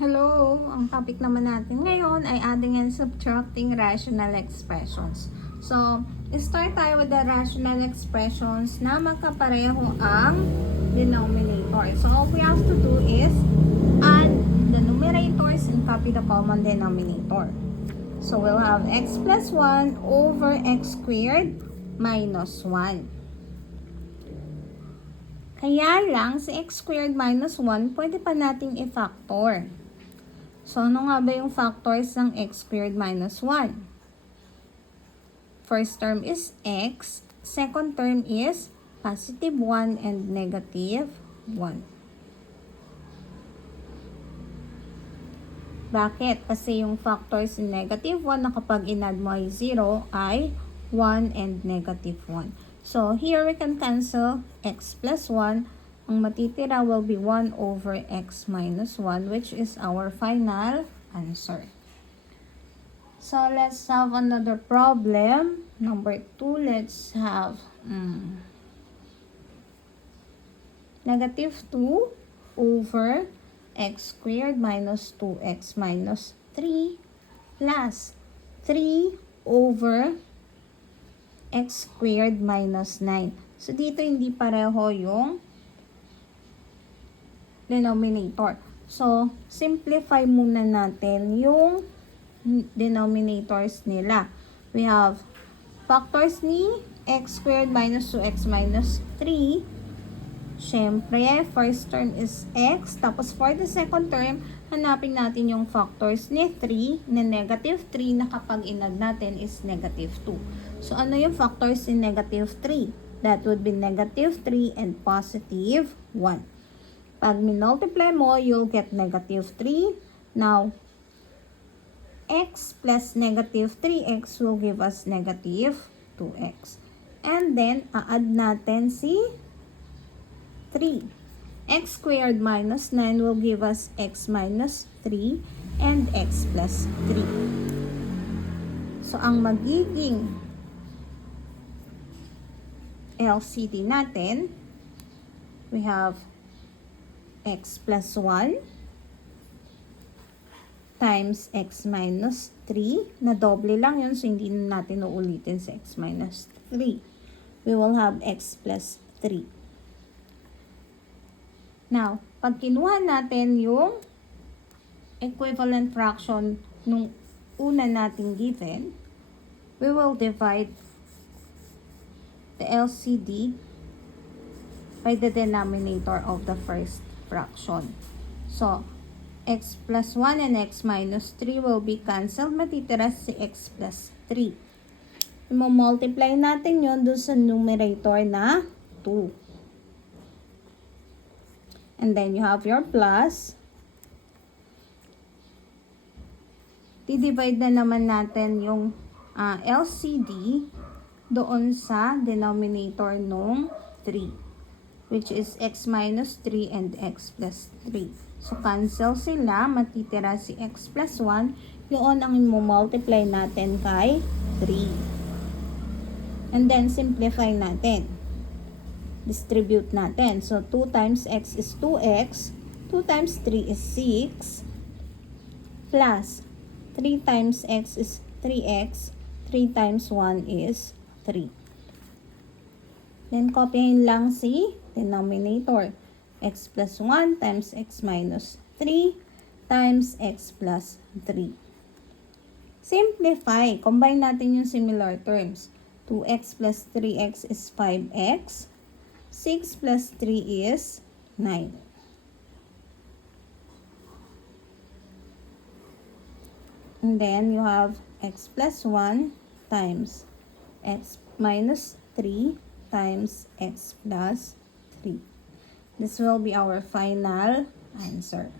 Hello! Ang topic naman natin ngayon ay adding and subtracting rational expressions. So, start tayo with the rational expressions na magkapareho ang denominator. So, all we have to do is add the numerators and copy the common denominator. So, we'll have x plus 1 over x squared minus 1. Kaya lang, si x squared minus 1, pwede pa nating i-factor. So, ano nga ba yung factors ng x squared minus 1? First term is x. Second term is positive 1 and negative 1. Bakit? Kasi yung factors in negative 1 na kapag in-add mo ay 0 ay 1 and negative 1. So, here we can cancel x plus 1. Ang matitira will be 1 over x minus 1, which is our final answer. So, let's have another problem. Number 2, let's have negative 2 over x squared minus 2x minus 3 plus 3 over x squared minus 9. So, dito hindi pareho yung denominator. So, simplify muna natin yung denominators nila. We have factors ni x squared minus 2x minus 3. Siyempre, first term is x. Tapos, for the second term, hanapin natin yung factors ni 3 na negative 3 na kapag inad natin is negative 2. So, ano yung factors ni negative 3? That would be negative 3 and positive 1. Pag minultiply mo, you'll get negative 3. Now, x plus negative 3x will give us negative 2x. And then, add natin si 3. X squared minus 9 will give us x minus 3 and x plus 3. So, ang magiging LCD natin, we have x plus 1 times x minus 3. Na doble lang yun, so hindi na natin uulitin sa x minus 3. We will have x plus 3. Now, pag kinuha natin yung equivalent fraction nung una nating given, we will divide the LCD by the denominator of the first fraction. So, x plus 1 and x minus 3 will be cancelled. Matitira si x plus 3. I-multiply natin yon dun sa numerator na 2. And then you have your plus. Di-divide na naman natin yung LCD doon sa denominator nung 3. Which is x minus 3 and x plus 3. So, cancel sila. Matitira si x plus 1. Yun ang multiply natin kay 3. And then, simplify natin. Distribute natin. So, 2 times x is 2x. 2 times 3 is 6. Plus, 3 times x is 3x. 3 times 1 is 3. Then, copyahin lang si denominator. X plus 1 times x minus 3 times x plus 3. Simplify. Combine natin yung similar terms. 2x plus 3x is 5x. 6 plus 3 is 9. And then, you have x plus 1 times x minus 3 times x plus 3. This will be our final answer.